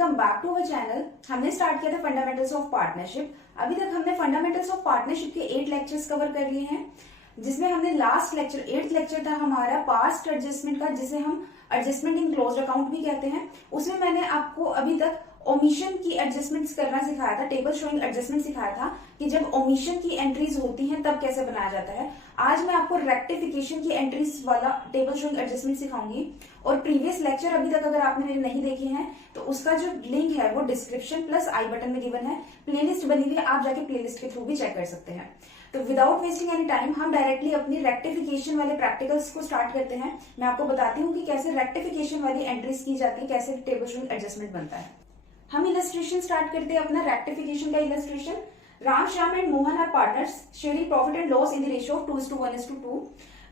Welcome back to our channel. हमने start किया था फंडामेंटल्स ऑफ पार्टनरशिप। अभी तक हमने फंडामेंटल्स ऑफ पार्टनरशिप के 8 लेक्चर्स कवर कर लिए हैं, जिसमें हमने लास्ट लेक्चर 8th लेक्चर था हमारा पास्ट एडजस्टमेंट का, जिसे हम एडजस्टमेंट इन क्लोज्ड अकाउंट भी कहते हैं। उसमें मैंने आपको अभी तक ओमिशन की एडजस्टमेंट्स करना सिखाया था, टेबल शोइंग एडजस्टमेंट सिखाया था कि जब ओमिशन की एंट्रीज होती हैं तब कैसे बनाया जाता है। आज मैं आपको रेक्टिफिकेशन की एंट्रीज वाला टेबल शोइंग एडजस्टमेंट सिखाऊंगी। और प्रीवियस लेक्चर अभी तक अगर आपने मेरे नहीं देखे हैं तो उसका जो लिंक है वो डिस्क्रिप्शन प्लस आई बटन में गिवन है। प्लेलिस्ट बनी हुई है, आप जाके प्लेलिस्ट के थ्रू भी चेक कर सकते हैं। तो विदाउट वेस्टिंग एनी टाइम हम डायरेक्टली अपनी रेक्टिफिकेशन वाले प्रैक्टिकल्स को स्टार्ट करते हैं। मैं आपको बताती हूँ कि कैसे रेक्टिफिकेशन वाली एंट्रीज की जाती है, कैसे टेबल शोइंग एडजस्टमेंट बनता है। हम इलस्ट्रेशन स्टार्ट करते हैं अपना रेक्टिफिकेशन का illustration. Ram, Shyam and Mohan are partners sharing profit and loss in the ratio of 2:1:2।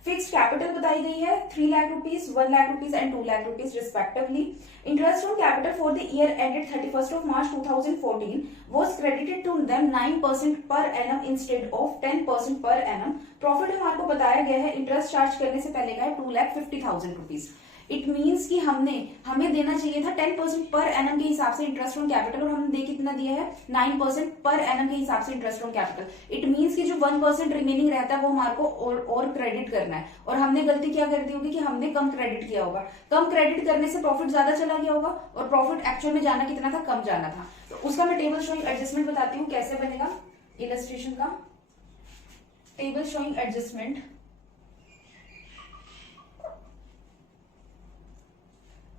Fixed capital बताई गई है 3 lakh rupees, 1 lakh rupees and 2 lakh rupees respectively. Interest on capital for the year ended 31st March 2014 was credited to them 9% per annum instead of 10% per annum। Profit हमारे को बताया गया है interest charge करने से पहले का है 2,50,000 रुपीज। इट मीन्स कि हमें देना चाहिए था 10% पर एनम के हिसाब से इंटरेस्ट ऑन कैपिटल, और हमने दे कितना दिया है 9% पर एनम के हिसाब से interest on capital. It means कि जो 1% रिमेनिंग रहता है वो हमारे को और क्रेडिट करना है। और हमने गलती क्या कर दी होगी कि हमने कम क्रेडिट किया होगा। कम क्रेडिट करने से प्रॉफिट ज्यादा चला गया होगा और प्रॉफिट एक्चुअल में जाना कितना था, कम जाना था। तो उसका मैं टेबल शोइंग एडजस्टमेंट बताती हूँ कैसे बनेगा इलस्ट्रेशन का। टेबल शोइंग एडजस्टमेंट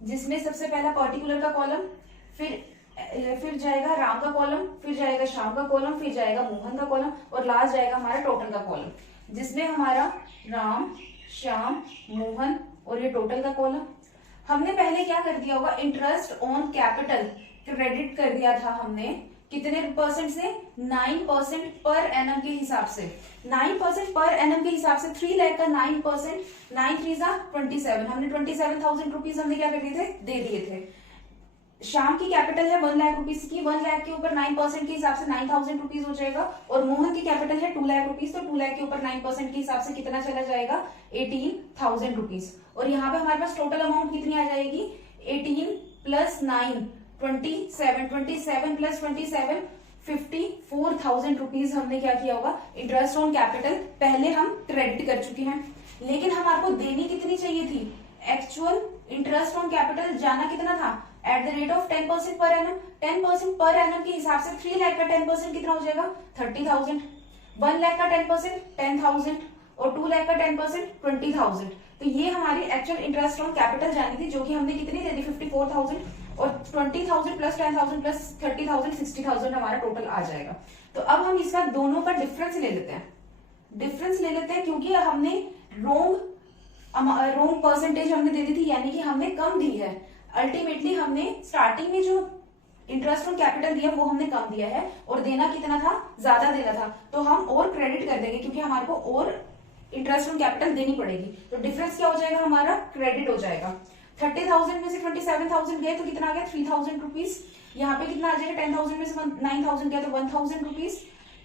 जिसमें सबसे पहला पर्टिकुलर का कॉलम, फिर जाएगा राम का कॉलम, फिर जाएगा श्याम का कॉलम, फिर जाएगा मोहन का कॉलम और लास्ट जाएगा हमारा टोटल का कॉलम, जिसमें हमारा राम, श्याम, मोहन और ये टोटल का कॉलम। हमने पहले क्या कर दिया होगा, इंटरेस्ट ऑन कैपिटल क्रेडिट कर दिया था हमने कितने परसेंट से, 9% पर एनम के हिसाब से। 9% पर एनम के हिसाब से 3 लाख का 9%, 9 3 27। हमने 27,000 रुपीज हमने क्या कर दिए थे, दे दिए थे। श्याम की कैपिटल है 1 लाख रुपीज की, 1 लाख के ऊपर 9% के हिसाब से 9,000 रुपीज हो जाएगा। और मोहन की कैपिटल है 2 लाख रुपीज, तो 2 लाख के ऊपर 9% के हिसाब से कितना चला जाएगा, 18,000 रुपीज। और यहाँ पे हमारे पास टोटल अमाउंट कितनी आ जाएगी, 18 प्लस 9 27 प्लस 27 54,000 रुपीज हमने क्या किया होगा, इंटरेस्ट ऑन कैपिटल पहले हम क्रेडिट कर चुके हैं। लेकिन हमारे को देनी कितनी चाहिए थी, एक्चुअल इंटरेस्ट ऑन कैपिटल जाना कितना था, eight the rate of 10% per annum. 10% per annum के हिसाब से 3 लाख का 10% कितना हो जाएगा, 30,000। 1 लाख का 10% 10,000 और 2 लाख का 10% 20,000। तो ये हमारी एक्चुअल इंटरेस्ट ऑन कैपिटल जानी थी, जो कि हमने कितनी दे दी, 54,000। और 20,000 प्लस 10,000 प्लस 30,000 60,000 हमारा टोटल आ जाएगा। तो अब हम इसका दोनों का डिफरेंस ले लेते हैं, क्योंकि हमने रोंग परसेंटेज हमने दे दी थी, यानी कि हमने कम दी है। अल्टीमेटली हमने स्टार्टिंग में जो इंटरेस्ट ऑन कैपिटल दिया वो हमने कम दिया है और देना कितना था, ज्यादा देना था। तो हम और क्रेडिट कर देंगे क्योंकि हमारे को और इंटरेस्ट ऑन कैपिटल देनी पड़ेगी। तो डिफरेंस क्या हो जाएगा, हमारा क्रेडिट हो जाएगा। 30,000 में से 27,000 गए तो कितना आ गया, 3,000 रुपीज। यहाँ पे कितना आ जाएगा, 10,000 में से 9,000 गया तो 1,000 रुपीज।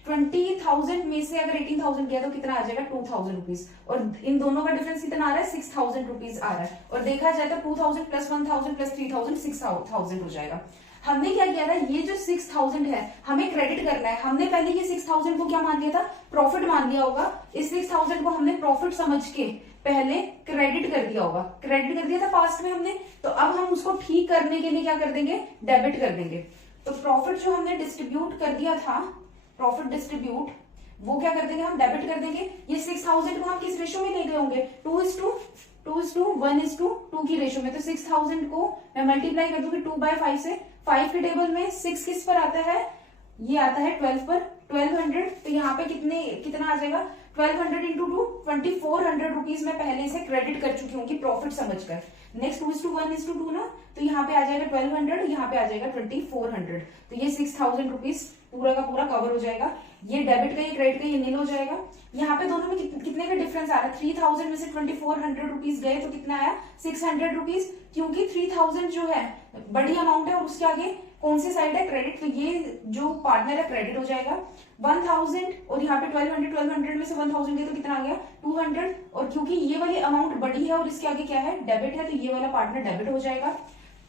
20,000 में से अगर 18,000 गया तो कितना आ जाएगा, 2,000 रुपीज। और इन दोनों का डिफरेंस कितना आ रहा है, 6,000 रुपीज आ रहा है। और देखा जाए तो 2,000 प्लस 1,000 प्लस 3,000 6,000 हो जाएगा। हमने क्या किया था, ये जो 6,000 है हमें क्रेडिट करना है। हमने पहले ये 6,000 को क्या मान लिया था, प्रॉफिट मान लिया होगा। इस 6,000 को हमने प्रॉफिट समझ के पहले क्रेडिट कर दिया होगा, क्रेडिट कर दिया था पास्ट में हमने। तो अब हम उसको ठीक करने के लिए क्या कर देंगे, डेबिट कर देंगे। तो प्रॉफिट जो हमने डिस्ट्रीब्यूट कर दिया था, प्रॉफिट डिस्ट्रीब्यूट, वो क्या कर देंगे, हम डेबिट कर देंगे। ये 6,000 को हम किस रेशो में ले गए होंगे, 2:1:2 की रेशो में। तो 6,000 को मैं मल्टीप्लाई कर दूंगी 2/5 से। 5 के टेबल में 6 किस पर आता है, ये आता है 12 पर, 1200। तो यहाँ पे कितना आ जाएगा, 1200 इंटू 2 2400 रुपीज मैं पहले से क्रेडिट कर चुकी हूँ कि प्रॉफिट समझकर। नेक्स्ट 2:1:2 ना, तो यहाँ पे आ जाएगा 1200, यहाँ पे आ जाएगा 2400। तो ये 6,000 रुपीज पूरा का पूरा कवर हो जाएगा। ये डेबिट का, ये क्रेडिट का, ये नील हो जाएगा। यहाँ पे दोनों में कितने का डिफरेंस आ रहा है, 3,000 में से 2400 रुपीज गए तो कितना आया, 600 रुपीज। क्योंकि 3,000 जो है बड़ी अमाउंट है और उसके आगे कौन सी साइड है, क्रेडिट। तो ये जो पार्टनर है क्रेडिट हो जाएगा। 1,000 और यहाँ पे 1200 में से 1,000 गए तो कितना आ गया, 200। और क्योंकि ये वाली अमाउंट बड़ी है और इसके आगे क्या है, डेबिट है, तो ये वाला पार्टनर डेबिट हो जाएगा।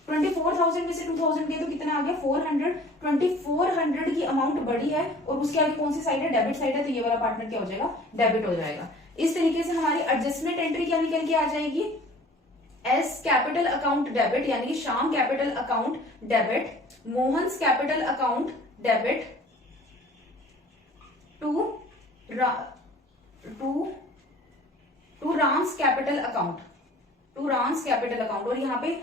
24,000 में से 2,000 गए तो कितना आ गया 400। 2400 की अमाउंट बड़ी है और उसके आगे कौन सी साइड है, डेबिट साइड है, तो ये वाला पार्टनर क्या हो जाएगा, डेबिट हो जाएगा। इस तरीके से हमारी एडजस्टमेंट एंट्री क्या निकल के आ जाएगी, एस कैपिटल अकाउंट डेबिट, यानी कि Shyam capital account debit, Mohan's capital account debit to Ram's capital account, और यहाँ पे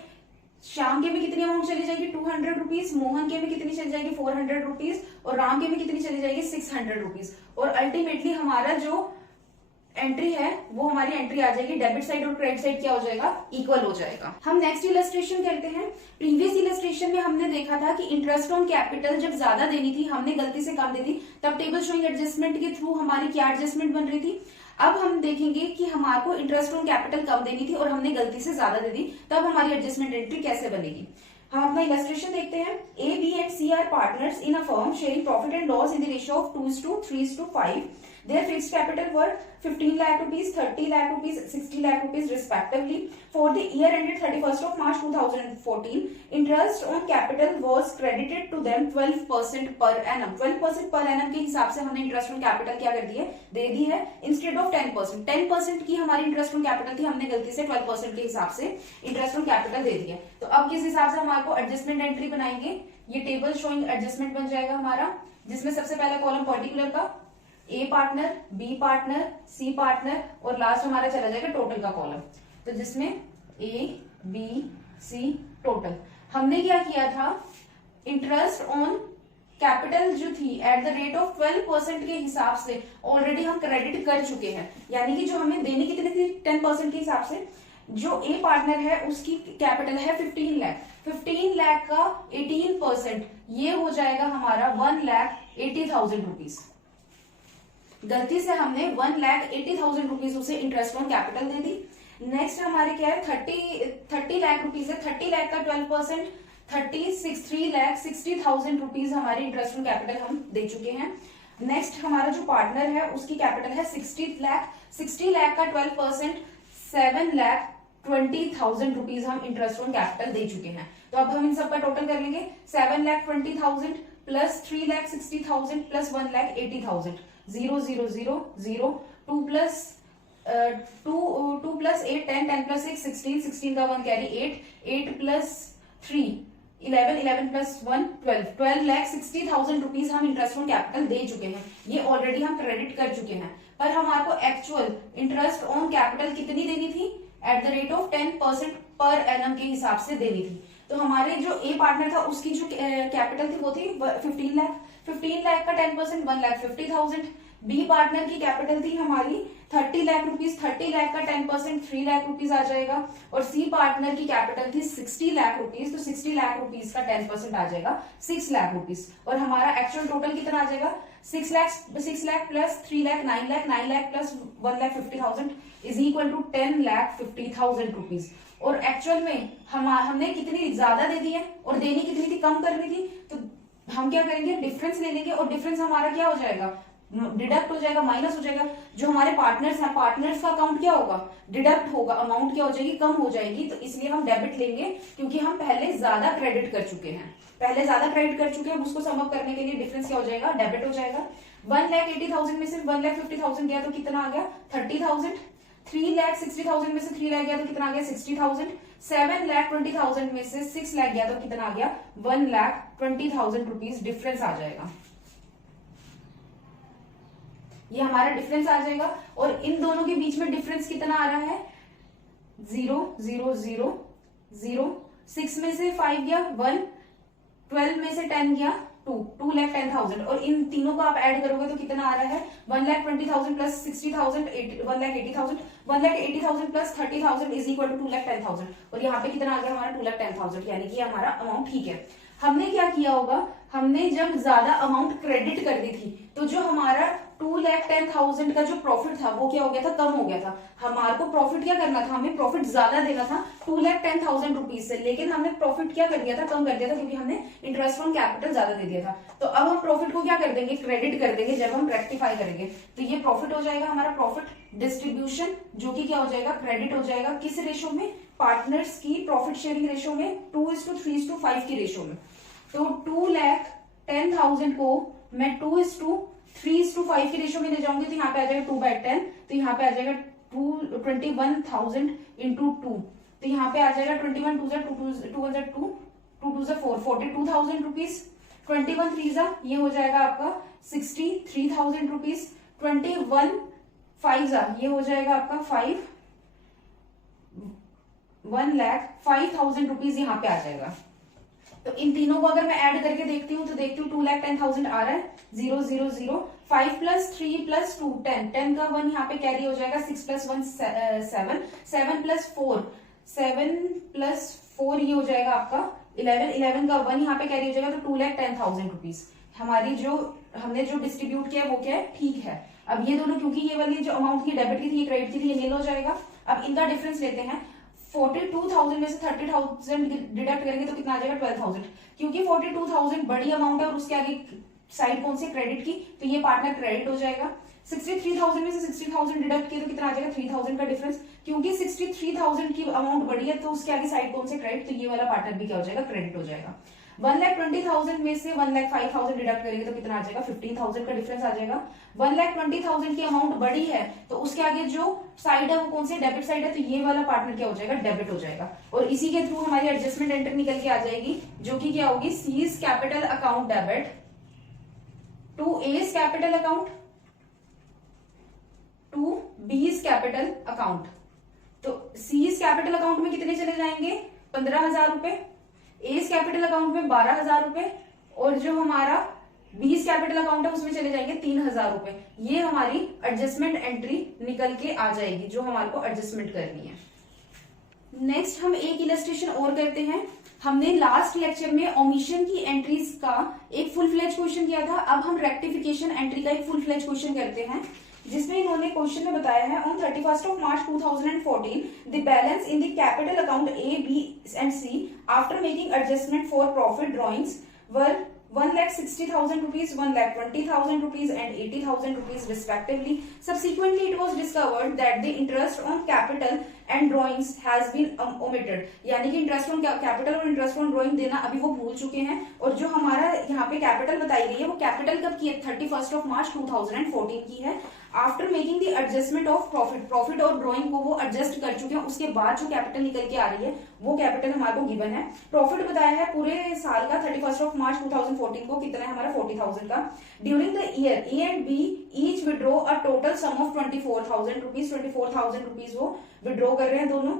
श्याम के में कितनी अमाउंट चली जाएगी 200 रुपीज, मोहन के में कितनी चली जाएगी 400 रुपीज, और राम के में कितनी चली जाएगी 600 रुपीज। और अल्टीमेटली हमारा जो एंट्री है वो हमारी एंट्री आ जाएगी डेबिट साइड और क्रेडिट साइड क्या हो जाएगा, इक्वल हो जाएगा। हम नेक्स्ट इलस्ट्रेशन करते हैं। प्रीवियस इलस्ट्रेशन में हमने देखा था कि इंटरेस्ट ऑन कैपिटल जब ज्यादा देनी थी, हमने गलती से कम दे दी, तब टेबल शोइंग एडजस्टमेंट के थ्रू हमारी क्या एडजस्टमेंट बन रही थी। अब हम देखेंगे कि हमारे को इंटरेस्ट ऑन कैपिटल कम देनी थी और हमने गलती से ज्यादा दे दी, तब हमारी एडजस्टमेंट एंट्री कैसे बनेगी। हम अपना इलस्ट्रेशन देखते हैं। A, B and C are partners in a firm sharing profit and loss in the ratio of 2:3:5। Their fixed capital were 15 lakh rupees, 30 lakh rupees, 60 lakh rupees respectively. For the year ended 31st of March 2014, interest on capital was credited to them 12% per annum. 12% per annum के हिसाब से हमने interest on capital क्या कर दी है, दे दी है, instead of 10%। 10% की हमारी interest on capital थी, हमने गलती से 12% के हिसाब से interest on capital दे दी है। तो अब किस हिसाब से हमारे को एडजस्टमेंट एंट्री बनाएंगे, ये टेबल शोइंग एडजस्टमेंट बन जाएगा हमारा, जिसमें सबसे पहला कॉलम पर्टिकुलर का A partner, B partner, C partner और लास्ट हमारा चला जाएगा टोटल का कॉलम। तो जिसमें ए, बी, सी टोटल। हमने क्या किया था, इंटरेस्ट ऑन कैपिटल जो थी एट द रेट ऑफ 12% के हिसाब से ऑलरेडी हम क्रेडिट कर चुके हैं, यानी कि जो हमें देनी कितनी थी 10% के हिसाब से। जो ए पार्टनर है उसकी कैपिटल है 15 लाख, 15 लाख का 18% ये हो जाएगा हमारा 1,80,000 रुपीज। गलती से हमने 1,80,000 रुपीज उसे interest on capital they the. Next हमारे क्या है 30 लाख रुपीज है, 30 लाख का 12% 3,60,000 रुपीज हमारी इंटरेस्ट ऑन कैपिटल हम दे चुके हैं। नेक्स्ट हमारा जो पार्टनर है उसकी कैपिटल है 60 लाख, 60 लाख का 12% 7,20,000 रुपीज हम इंटरेस्ट ऑन कैपिटल दे चुके हैं। तो अब हम इन सबका टोटल कर लेंगे, 7,20,000 प्लस 3,60,000 प्लस 1,80,000, 0 0 0 0, 2 प्लस 8 10, 10 प्लस 6 16, 16 का 1 कैरी 8, 8 प्लस 3 11, 11 प्लस 1 12, 12,60,000 रुपीज हम इंटरेस्ट ऑन कैपिटल दे चुके हैं। ये ऑलरेडी हम क्रेडिट कर चुके हैं, पर हमारे को एक्चुअल इंटरेस्ट ऑन कैपिटल कितनी देनी थी, eight the rate of 10% per annum के हिसाब से देनी थी। तो हमारे जो ए पार्टनर था उसकी जो कैपिटल थी वो थी 15 लाख, 15 लाख का 10% 1,50,000। बी पार्टनर की कैपिटल थी हमारी 30 लाख रुपीज, 30 लाख का 10% 3 लाख रुपीज आ जाएगा। और सी पार्टनर की कैपिटल थी 60 लाख रुपीज, तो 60 लाख रुपीज का 10% आ जाएगा 6 लाख रुपीज। और हमारा एक्चुअल टोटल कितना आ जाएगा 6 lakh plus 3 lakh 9 lakh, 9 lakh plus 1,50,000 is equal to 10,50,000 rupees. और एक्चुअल में हमने कितनी ज्यादा दे दी है और देनी कितनी थी, कम करनी थी। तो हम क्या करेंगे, डिफरेंस ले लेंगे और डिफरेंस हमारा क्या हो जाएगा, डिडक्ट हो जाएगा, माइनस हो जाएगा। जो हमारे पार्टनर्स हैं, पार्टनर्स का अकाउंट क्या होगा, डिडक्ट होगा, अमाउंट क्या हो जाएगी, कम हो जाएगी। तो इसलिए हम डेबिट लेंगे, क्योंकि हम पहले ज्यादा क्रेडिट कर चुके हैं, उसको सम अप करने के लिए डिफरेंस क्या हो जाएगा, डेबिट हो जाएगा। 1,80,000 में से 1,50,000 गया तो कितना आ गया 30,000। 3,60,000 में से 3 लाख गया तो कितना आ गया 60,000। 7,20,000 में से 6 लाख गया तो कितना आ गया 1,20,000 रुपीज डिफरेंस आ जाएगा। ये हमारा डिफरेंस आ जाएगा। और इन दोनों के बीच में डिफरेंस कितना आ रहा है 0 0 0 0, 6 में से 5 गया 1, 12 में से 10 गया 2, 2,10,000। और इन तीनों को आप ऐड करोगे तो कितना आ रहा है 1,20,000 plus 60,000 1,80,000, 1,80,000 plus 30,000 is equal to 2,10,000। और यहाँ पे कितना आ गया हमारा 2,10,000, यानी कि हमारा अमाउंट ठीक है। हमने क्या किया होगा, हमने जब ज्यादा अमाउंट क्रेडिट कर दी थी तो जो हमारा 2,10,000 का जो प्रॉफिट था वो क्या हो गया था, कम हो गया था। हमारे को प्रॉफिट क्या करना था, हमें प्रॉफिट ज्यादा देना था 2,10,000 रुपीज से, लेकिन हमने प्रॉफिट क्या कर दिया था, कम कर दिया था, क्योंकि हमने इंटरेस्ट ऑन कैपिटल ज्यादा दे दिया था। तो अब हम प्रॉफिट को क्या कर देंगे, क्रेडिट कर देंगे जब हम रेक्टिफाई करेंगे। तो ये प्रॉफिट हो जाएगा हमारा प्रॉफिट डिस्ट्रीब्यूशन, जो कि क्या हो जाएगा, क्रेडिट हो जाएगा। किस रेशो में, पार्टनर्स की प्रॉफिट शेयरिंग रेशो में 2:3:5 की रेशो में। तो 2,10,000 को मैं 2:3:5 की रेशो में ले जाऊंगी, तो यहाँ पे आ जाएगा 2/10, तो यहाँ पे आ जाएगा 21,000 इंटू 2, तो यहाँ पे आ जाएगा 21 2 2 2 4 42,000 रुपीज। 21 3 ये हो जाएगा आपका 63,000 रुपीज। 21 5 ये हो जाएगा आपका 1,05,000 रुपीज यहाँ पे आ जाएगा। तो इन तीनों को अगर मैं ऐड करके देखती हूँ तो देखती हूँ 2,10,000 आ रहा है, 0 0 0, 5 + 3 + 2 10, 10 का 1 यहाँ पे कैरी हो जाएगा, 6 + 1 7, 7 + 4 7 + 4 ये हो जाएगा आपका 11, 11 का 1 यहाँ पे कैरी हो जाएगा, तो 2,10,000 रुपीज हमारी जो हमने जो डिस्ट्रीब्यूट किया वो क्या है, ठीक है। अब ये दोनों, क्योंकि ये वाली जो अमाउंट की डेबिट की थी, ये क्रेडिट की थी, ये नील हो जाएगा। अब इनका डिफरेंस लेते हैं। 42,000 में से 30,000 डिडक्ट करेंगे तो कितना आ जाएगा, 12,000, क्योंकि 42,000 बड़ी अमाउंट है और उसके आगे साइड कौन सी, क्रेडिट की, तो ये पार्टनर क्रेडिट हो जाएगा। 63,000 में से 60,000 डिडक्ट किए तो कितना आ जाएगा, 3,000 का डिफरेंस, क्योंकि 63,000 की अमाउंट बड़ी है तो उसके आगे साइड कौन से, क्रेडिट, तो ये वाला पार्टनर भी क्या हो जाएगा, क्रेडिट हो जाएगा। 1,20,000 में से 1,05,000 डिडक्ट करेंगे तो कितना आ जाएगा, 15,000 का डिफरेंस आ जाएगा। 1,20,000 की अमाउंट बड़ी है तो उसके आगे जो साइड है वो कौन सी, डेबिट साइड है, तो ये वाला पार्टनर क्या हो जाएगा, डेबिट हो जाएगा। और इसी के थ्रू हमारी एडजस्टमेंट एंट्री निकल के आ जाएगी, जो कि क्या होगी, C's capital account debit to A's capital account to B's capital account. तो सीज कैपिटल अकाउंट में कितने चले जाएंगे, 15,000 रुपए, एज कैपिटल अकाउंट में 12,000 रुपए, और जो हमारा बीस कैपिटल अकाउंट है उसमें चले जाएंगे 3,000 रुपए। ये हमारी एडजस्टमेंट एंट्री निकल के आ जाएगी जो हमारे को एडजस्टमेंट करनी है। नेक्स्ट हम एक इलस्ट्रेशन और करते हैं। हमने लास्ट लेक्चर में ओमिशन की एंट्रीज का एक फुल फ्लेज क्वेश्चन किया था, अब हम रेक्टिफिकेशन एंट्री का एक फुल फ्लेज क्वेश्चन करते हैं, जिसमें इन्होंने क्वेश्चन में बताया है on 31st March 2014 the balance in the capital account A, B and C after making adjustment for profit drawings were 1,60,000 rupees, 1,20,000 rupees and 80,000 rupees respectively. Subsequently, it was discovered that the interest on capital and drawings has been omitted. यानी कि interest on capital और interest on drawing देना अभी वो भूल चुके हैं, और जो हमारा यहाँ पे कैपिटल बताई गई है वो कैपिटल कब की है, 31st March 2014 की है। After making the adjustment of profit और ड्रॉइंग को वो एडजस्ट कर चुके हैं, उसके बाद जो कैपिटल निकल के आ रही है वो कैपिटल हमारे को गिवन है। प्रॉफिट बताया है पूरे साल का 31st March 2014 को कितना है हमारा, 40,000 का। During the year A and B each withdraw a total sum of 24,000 rupees, 24,000 rupees वो विड्रॉ कर रहे हैं दोनों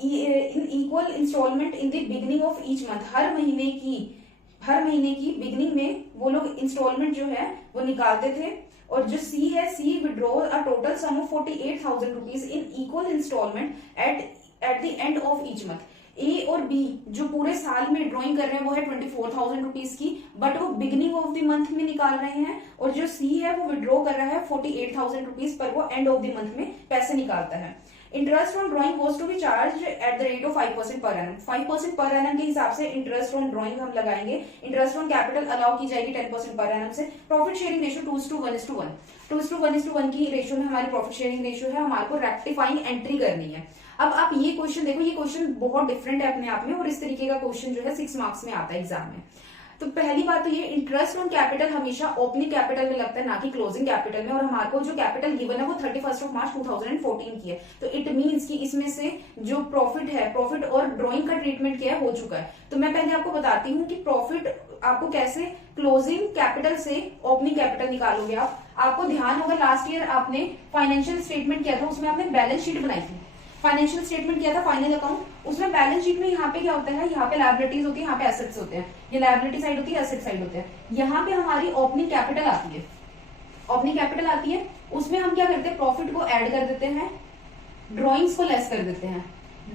in equal instalment in the beginning of each month. हर महीने की बिगिनिंग में वो लोग इंस्टॉलमेंट जो है वो निकालते थे। और जो सी है, C withdraw a total sum of 48,000 rupees in equal instalment at the end of each month. A और बी जो पूरे साल में ड्रॉइंग कर रहे हैं वो है 24,000 रुपीज की, बट वो बिगिनिंग ऑफ द मंथ में निकाल रहे हैं, और जो सी है वो विड्रॉ कर रहा है 48,000 रुपीज पर, वो एंड ऑफ द मंथ में पैसे निकालता है। Interest on drawing was to be charged at the rate of 5% per annum. 5% per annum के हिसाब से इंटरेस्ट ऑन ड्रॉइंग हम लगाएंगे। इंटरेस्ट ऑन कैपिटल अलाउ की जाएगी 10% पर एनम से। प्रॉफिट शेयरिंग रेशियो 2:1:1, 2:1:1 की रेशियो में हमारी प्रॉफिट शेयरिंग रेशियो है। हमारे को रेक्टिफाइंग एंट्री करनी है। अब आप ये क्वेश्चन देखो, ये क्वेश्चन बहुत डिफरेंट है अपने आप में, और इस तरीके का क्वेश्चन जो है 6 मार्क्स में आता है एग्जाम में। तो पहली बात तो ये, इंटरेस्ट ऑन कैपिटल हमेशा ओपनिंग कैपिटल में लगता है, ना कि क्लोजिंग कैपिटल में, और हमारे को जो कैपिटल गिवन है वो 31st March 2014 की है। तो इट मींस कि इसमें से जो प्रॉफिट है, प्रॉफिट और ड्रॉइंग का ट्रीटमेंट क्या है, हो चुका है। तो मैं पहले आपको बताती हूँ कि प्रॉफिट आपको कैसे क्लोजिंग कैपिटल से ओपनिंग कैपिटल निकालोगे। आपको ध्यान होगा लास्ट ईयर आपने फाइनेंशियल स्टेटमेंट किया था, उसमें आपने बैलेंस शीट बनाई थी, फाइनेंशियल स्टेटमेंट किया था, फाइनल अकाउंट। उसमें बैलेंस शीट में यहाँ पे क्या होता है, यहाँ पे लायबिलिटीज होती है, यहाँ पे एसेट्स होते हैं। ये लायबिलिटी साइड होती है, एसेट साइड होते हैं। यहाँ पे हमारी ओपनिंग कैपिटल आती है, ओपनिंग कैपिटल आती है, उसमें हम क्या करते हैं, प्रॉफिट को ऐड कर देते हैं, ड्रॉइंग्स को लेस कर देते हैं।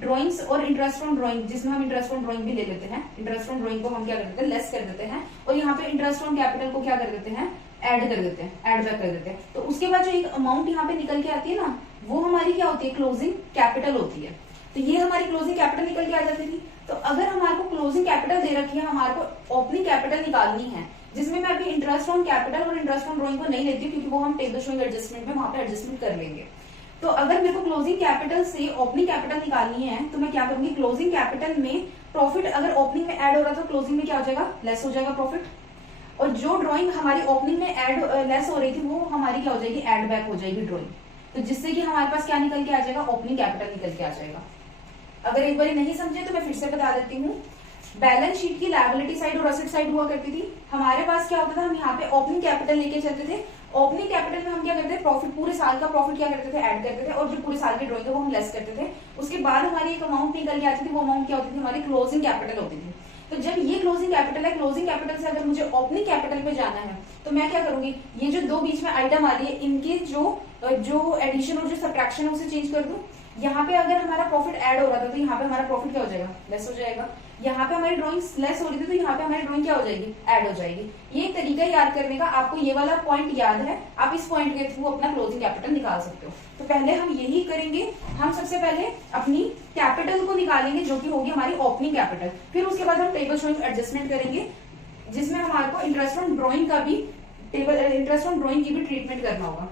ड्राइंग्स और इंटरेस्ट ऑन ड्राइंग, जिसमें हम इंटरेस्ट ऑन ड्राइंग भी ले लेते हैं, इंटरेस्ट ऑन ड्राइंग को हम क्या कर देते हैं, लेस कर देते हैं, और यहाँ पे इंटरेस्ट ऑन कैपिटल को क्या कर देते हैं, ऐड कर देते हैं, ऐड बैक कर देते हैं। तो उसके बाद जो एक अमाउंट यहाँ पे निकल के आती है ना, वो हमारी क्या होती है, क्लोजिंग कैपिटल होती है। तो ये हमारी क्लोजिंग कैपिटल निकल के आ जाती थी। तो अगर हमारे को क्लोजिंग कैपिटल दे रखी है, हमारे को ओपनिंग कैपिटल निकालनी है, जिसमें मैं अभी इंटरेस्ट ऑन कैपिटल और इंटरेस्ट ऑन ड्राइंग को नहीं लेती हूँ, क्योंकि वो हम टेबल शोइंग एडजस्टमेंट में वहां पे एडजस्टमेंट कर लेंगे। तो अगर मेरे को क्लोजिंग कैपिटल से ओपनिंग कैपिटल निकालनी है, तो मैं क्या करूंगी, क्लोजिंग कैपिटल में प्रॉफिट अगर ओपनिंग में ऐड हो रहा था, क्लोजिंग में क्या हो जाएगा, लेस हो जाएगा प्रॉफिट। और जो ड्राइंग हमारी ओपनिंग में ऐड लेस हो रही थी, वो हमारी क्या हो जाएगी, ऐड बैक हो जाएगी ड्राइंग। तो जिससे कि हमारे पास क्या निकल के आ जाएगा, ओपनिंग कैपिटल निकल के आ जाएगा। अगर एक बार नहीं समझे तो मैं फिर से बता देती हूँ। बैलेंस शीट की लायबिलिटी साइड और असेट साइड हुआ करती थी। हमारे पास क्या होता था, हम यहाँ पे ओपनिंग कैपिटल लेके चलते थे। ओपनिंग कैपिटल में हम क्या करते थे, प्रॉफिट, पूरे साल का प्रॉफिट क्या करते थे, ऐड करते थे, और जो पूरे साल की ड्राइंग है वो हम लेस करते थे। उसके बाद हमारी एक अमाउंट निकल के आती थी, वो अमाउंट क्या होती थी, हमारी क्लोजिंग कैपिटल होती थी। तो जब ये क्लोजिंग कैपिटल है, क्लोजिंग कैपिटल से अगर मुझे ओपनिंग कैपिटल पे जाना है, तो मैं क्या करूंगी, ये जो दो बीच में आइटम आ रही है, इनके जो एडिशन और जो सब्ट्रैक्शन है उसे चेंज कर दूं। यहाँ पे अगर हमारा प्रॉफिट ऐड हो रहा था, तो यहाँ पे हमारा प्रॉफिट क्या हो जाएगा, लेस हो जाएगा। यहाँ पे हमारी ड्राइंग लेस हो रही थी, तो यहाँ पे हमारी ड्राइंग क्या हो जाएगी, ऐड हो जाएगी। ये एक तरीका याद करने का, आपको ये वाला पॉइंट याद है, आप इस पॉइंट के थ्रू अपना क्लोजिंग कैपिटल निकाल सकते हो। तो पहले हम यही करेंगे, हम सबसे पहले अपनी कैपिटल को निकालेंगे, जो कि होगी हमारी ओपनिंग कैपिटल। फिर उसके बाद हम टेबल शोइंग एडजस्टमेंट करेंगे, जिसमें हमारे को इंटरेस्ट ऑन ड्राइंग का भी इंटरेस्ट ऑन ड्राइंग की भी ट्रीटमेंट करना होगा।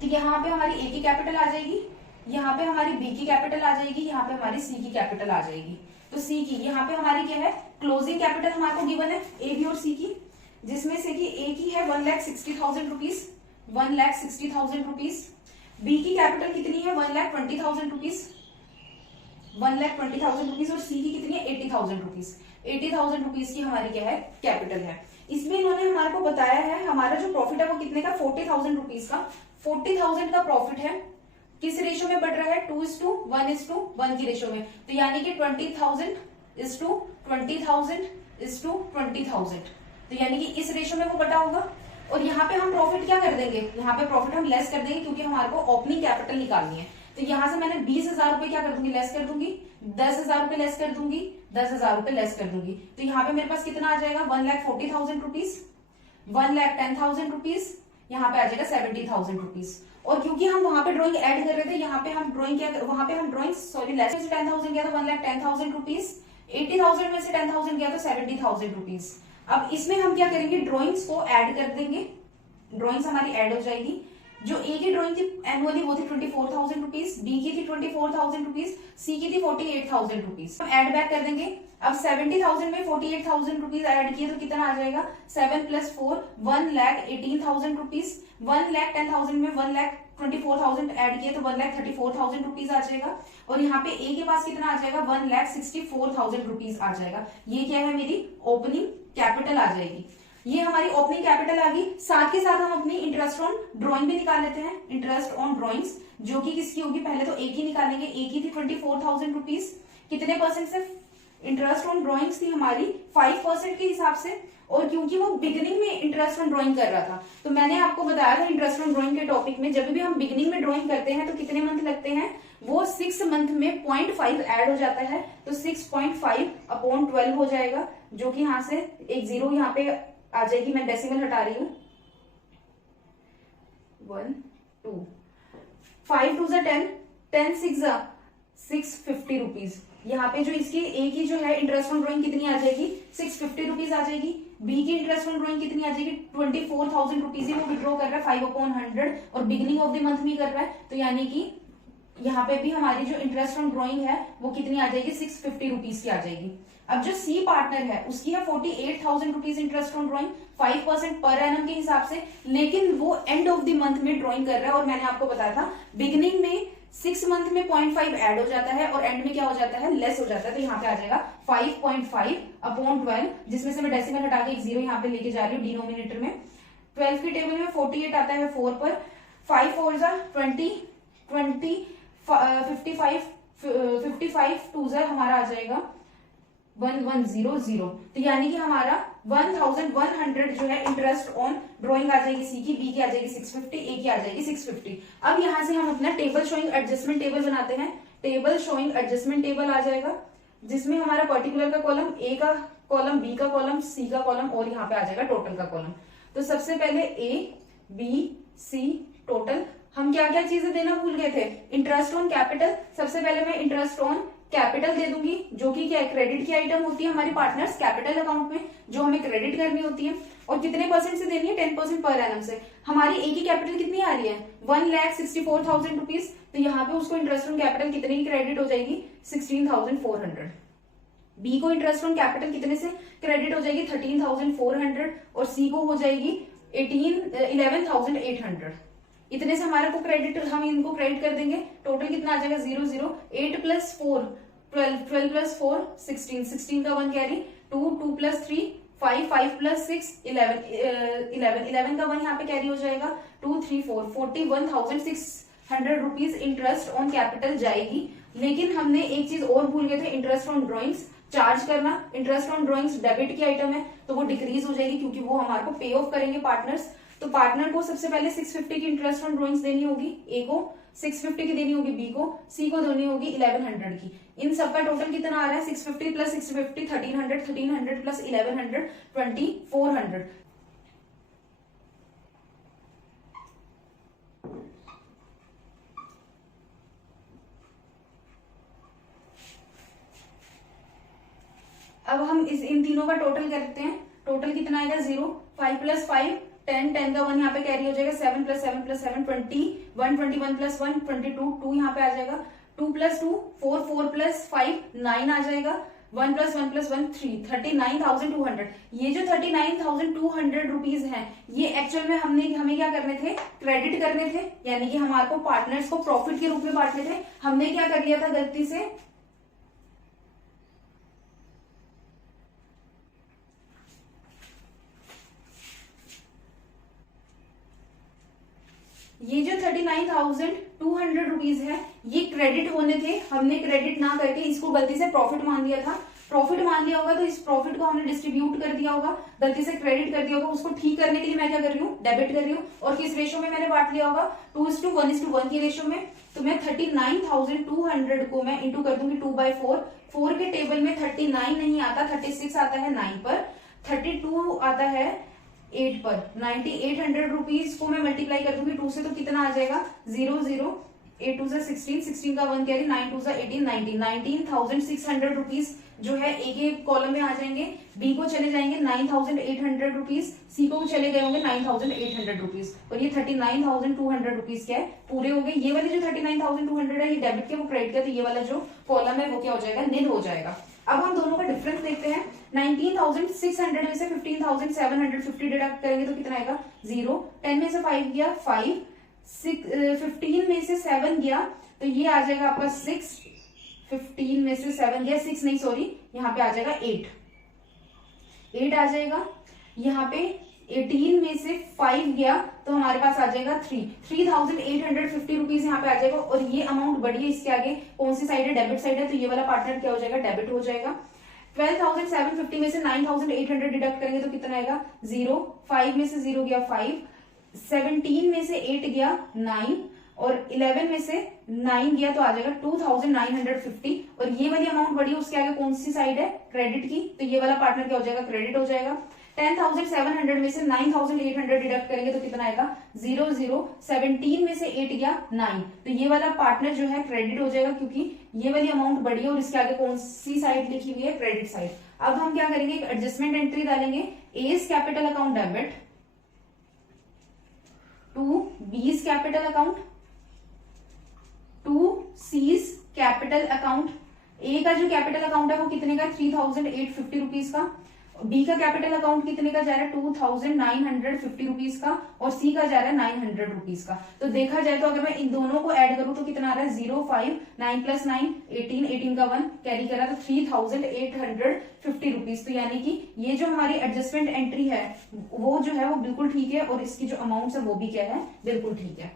तो यहाँ पे हमारी ए की कैपिटल आ जाएगी, यहाँ पे हमारी बी की कैपिटल आ जाएगी, यहाँ पे हमारी सी की कैपिटल आ जाएगी। तो सी की यहाँ पे हमारी क्या है, क्लोजिंग कैपिटल हमारे को गिवन है ए, बी और सी की, जिसमें से कि ए की है 1,60,000 रुपीज, 1,60,000 रुपीज। बी की कैपिटल कितनी है, 1,20,000 रुपीज, 1,20,000 रुपीज, और सी की कितनी है, 80,000 रुपीज। 80,000 रुपीज की हमारी क्या है, कैपिटल है। इसमें इन्होंने हमारे को बताया है, हमारा जो प्रॉफिट है वो कितने का, 40,000 रुपीज का। 40,000 का प्रॉफिट है, किस रेशो में बढ़ रहा है, 2:1 की रेशो में। तो यानी कि 20,000 is to 20,000 is to 20,000, तो यानी कि इस रेशो में वो बटा होगा। और यहाँ पे हम प्रॉफिट क्या कर देंगे, यहाँ पे प्रॉफिट हम लेस कर देंगे, क्योंकि हमारे को ओपनिंग कैपिटल निकालनी है। तो यहाँ से मैंने 20,000 रुपए क्या कर दूंगी, लेस कर दूंगी, 10,000 रुपए लेस कर दूंगी, 10,000 रुपए लेस कर दूंगी। तो यहाँ पे मेरे पास कितना आ जाएगा, 1,40,000 रुपीज, 1,10,000 रुपीज, यहाँ पे आ जाएगा 70,000 रुपीज। और क्योंकि हम वहां पे ड्राइंग ऐड कर रहे थे, यहाँ पे हम ड्राइंग क्या, वहां पे हम ड्राइंग लेस में से 10,000 गया तो 1,10,000 रुपीज, 80,000 में से 10,000 गया तो 70,000 रुपीज। अब इसमें हम क्या करेंगे, ड्राइंग्स को ऐड कर देंगे, ड्राइंग्स हमारी ऐड हो जाएगी। जो ए की ड्राइंग थी एनुअली वो थी 24,000 रुपीज, बी की थी 24,000 रुपीज, सी की थी 48,000 रुपीज। हम ऐड बैक कर देंगे। अब 70,000 में 48,000 रुपीज ऐड किए तो कितना आ जाएगा, 7 + 4 1,18,000 रुपीज। 1,10,000 में 1,24,000 ऐड किए तो 1,34,000 रुपीज आ जाएगा। और यहाँ पे ए के पास कितना आ जाएगा, 1,64,000 रुपीज आ जाएगा। ये क्या है, मेरी ओपनिंग कैपिटल आ जाएगी। ये हमारी ओपनिंग कैपिटल आ गई। साथ के साथ हम अपनी इंटरेस्ट ऑन ड्राइंग भी निकाल लेते हैं, इंटरेस्ट ऑन ड्राइंग्स, जो कि किसकी होगी, पहले तो ए की निकालेंगे। ए की थी 24,000 रुपीज, कितने परसेंट से, इंटरेस्ट ऑन ड्राइंग्स थी हमारी 5% के हिसाब से। और क्योंकि वो बिगिनिंग में इंटरेस्ट ऑन ड्राइंग कर रहा था, तो मैंने आपको बताया था इंटरेस्ट ऑन ड्राइंग के टॉपिक में, जब भी हम बिगिनिंग में ड्राइंग करते हैं तो कितने मंथ लगते हैं, वो 6 मंथ में 0.5 ऐड हो जाता है, तो 6.5/12 हो जाएगा, जो कि यहाँ से एक जीरो यहाँ पे आ जाएगी। मैं डेसिमल हटा रही हूँ, 1 2 5 2 10 10 6 650 रुपीज। यहाँ पे जो इसकी ए की जो है इंटरेस्ट ऑन ड्राइंग कितनी आ जाएगी, 650 रुपीज आ जाएगी। बी की इंटरेस्ट ऑन ड्राइंग कितनी आ जाएगी, 24,000 रुपीज ही वो विड्रॉ कर रहा है 5/100 और बिगिनिंग ऑफ द मंथ में कर रहा है। तो यानी कि यहाँ पे भी हमारी जो इंटरेस्ट ऑन ड्राइंग है वो कितनी आ जाएगी, 650 रुपीज की आ जाएगी। अब जो सी पार्टनर है उसकी है 48,000 rupees interest on drawing, 5% per annum के हिसाब से, लेकिन वो एंड ऑफ द मंथ में ड्राइंग कर रहा है। और मैंने आपको बताया था बिगिनिंग में 6 मंथ में 0.5 ऐड हो जाता है और एंड में क्या हो जाता है, लेस हो जाता है। तो यहाँ पे आ जाएगा 5.5/12, जिसमें से मैं डेसिमल हटा के एक जीरो यहाँ पे लेके जा रही हूँ डिनोमिनेटर में। 12 की टेबल में 48 आता है 4 पर, 5 4 20 20 55 2 हमारा आ जाएगा 1100। तो यानी कि हमारा 1,100 जो है इंटरेस्ट ऑन ड्राइंग आ जाएगी सी की, बी की आ जाएगी 650, ए की आ जाएगी 650। अब यहाँ से हम अपना टेबल शोइंग एडजस्टमेंट टेबल बनाते हैं। टेबल शोइंग एडजस्टमेंट टेबल आ जाएगा, जिसमें हमारा पर्टिकुलर का कॉलम, ए का कॉलम, बी का कॉलम, सी का कॉलम और यहाँ पे आ जाएगा टोटल का कॉलम। तो सबसे पहले ए बी सी टोटल। हम क्या क्या चीजें देना भूल गए थे? Interest on capital. सबसे पहले मैं इंटरेस्ट ऑन कैपिटल दे दूंगी, जो कि क्या है, क्रेडिट की आइटम होती है हमारी पार्टनर्स कैपिटल अकाउंट में, जो हमें क्रेडिट करनी होती है। और कितने परसेंट से देनी है? 10% पर एनम से। हमारी ए की कैपिटल कितनी आ रही है? 1,64,000 रुपीज। तो यहाँ पे उसको इंटरेस्ट ऑन कैपिटल कितने की क्रेडिट हो जाएगी? 16,400। बी को इंटरेस्ट ऑन कैपिटल कितने से क्रेडिट हो जाएगी? 13,400। और सी को हो जाएगी 11,800। इतने से हमारे को क्रेडिट, हम इनको क्रेडिट कर देंगे। टोटल कितना आ जाएगा? 0 0 8 + 4 12 12 + 4 16 16 का 1 कैरी 2 2 + 3 5 5 + 6 11 11 का 1 यहाँ पे कैरी हो जाएगा 2 3 4 41,600 रुपीज इंटरेस्ट ऑन कैपिटल जाएगी। लेकिन हमने एक चीज और भूल गए थे, इंटरेस्ट ऑन ड्रॉइंग्स चार्ज करना। इंटरेस्ट ऑन ड्रॉइंग्स डेबिट की आइटम है, तो वो डिक्रीज हो जाएगी क्योंकि वो हमारे को पे ऑफ करेंगे पार्टनर्स। तो पार्टनर को सबसे पहले 650 की इंटरेस्ट ऑन ड्रॉइंग्स देनी होगी, ए को 650 की देनी होगी, बी को, सी को देनी होगी 1100 की। इन सबका टोटल कितना आ रहा है? 650 + 650 1300, 1300 + 1100 2400। अब हम इन तीनों का टोटल करते हैं। टोटल कितना आएगा? 0 5 + 5 10 10 का 1 यहाँ पे कैरी हो जाएगा 7 + 7 + 7 20 1 21 + 1 22 2 यहाँ पे आ जाएगा 2 + 2 4 4 + 5 9 आ जाएगा 1 + 1 + 1 3 39,200। ये जो 39,200 रुपीज है, ये एक्चुअल में हमें क्या करने थे? क्रेडिट करने थे, यानी कि हमारे को पार्टनर्स को प्रॉफिट के रूप में बांटने थे। हमने क्या कर लिया था गलती से? ये जो 39,200 रुपीज है, ये क्रेडिट होने थे। हमने क्रेडिट ना करके इसको गलती से प्रॉफिट मान लिया था। प्रॉफिट मान लिया होगा तो इस प्रॉफिट को हमने डिस्ट्रीब्यूट कर दिया होगा, गलती से क्रेडिट कर दिया होगा। उसको ठीक करने के लिए मैं क्या कर रही हूँ? डेबिट कर रही हूँ। और किस रेशो में मैंने बांट लिया होगा? 2:1:1 की रेशो में। तो मैं 39,200 को मैं इंटू कर दूंगी 2/4। 4 के टेबल में 39 नहीं आता, 36 आता है 9 पर, 32 आता है 8 पर। 9,800 रुपीज को मैं मल्टीप्लाई कर दूंगी 2 से, तो कितना आ जाएगा? 0 0 8 2 16 16 का 1 कैरी 9 2 18 19 19,600 रुपीज जो है ए के कॉलम में आ जाएंगे। बी को चले जाएंगे 9,800 रुपीज, सी को चले गए होंगे 9,800 रुपीज। और ये 39,200 रुपीज क्या है? पूरे हो गए। ये वाले जो 39,200 है, ये डेबिट के, वो क्रेडिट का। तो ये वाला जो कॉलम है वो क्या हो जाएगा? निल हो जाएगा। अब हम दोनों का डिफरेंस देखते हैं। 19,600 में से 15,750 डिडक्ट करेंगे तो कितना आएगा? 0। 10 में से 5 गया 5, 15 में से 7 गया तो ये आ जाएगा आपका 6। 15 में से 7 गया 6 नहीं, सॉरी, यहाँ पे आ जाएगा 8 आ जाएगा। यहाँ पे 18 में से 5 गया तो हमारे पास आ जाएगा 3,850 रुपीज यहाँ पे आ जाएगा। और ये अमाउंट बढ़ी है, इसके आगे कौन सी साइड है? डेबिट साइड है, तो ये वाला पार्टनर क्या हो जाएगा? डेबिट हो जाएगा। 12,750 में से 9,800 डिडक्ट करेंगे तो कितना आएगा? 0। 5 में से 0 गया 5, 17 में से 8 गया 9, और 11 में से 9 गया तो आ जाएगा 2,950। और ये वाली अमाउंट बढ़ी, उसके आगे कौन सी साइड है? क्रेडिट की, तो ये वाला पार्टनर क्या हो जाएगा? क्रेडिट हो जाएगा। 10,700 में से 9,800 डिडक्ट करेंगे तो कितना आएगा? 0 0 17 में से 8 गया 9, तो ये वाला पार्टनर जो है क्रेडिट हो जाएगा, क्योंकि ये वाली अमाउंट बढ़ी है और इसके आगे कौन सी साइड लिखी हुई है? Credit side. अब हम क्या करेंगे? एक एडजस्टमेंट एंट्री डालेंगे। A's capital account debit to B's capital account to C's capital account. A का जो कैपिटल अकाउंट है वो कितने का? 3,850 रुपीज का। बी का कैपिटल अकाउंट कितने का जा रहा है? 2,950 रुपीज का। और सी का जा रहा है 900 रुपीज का। तो देखा जाए तो अगर मैं इन दोनों को ऐड करूं तो कितना आ रहा है? 0 5 9 + 9 18 18 का 1 कैरी करा तो 3,850 रुपीज। तो यानी कि ये जो हमारी एडजस्टमेंट एंट्री है वो जो है वो बिल्कुल ठीक है, और इसकी जो अमाउंट है वो भी क्या है? बिल्कुल ठीक है।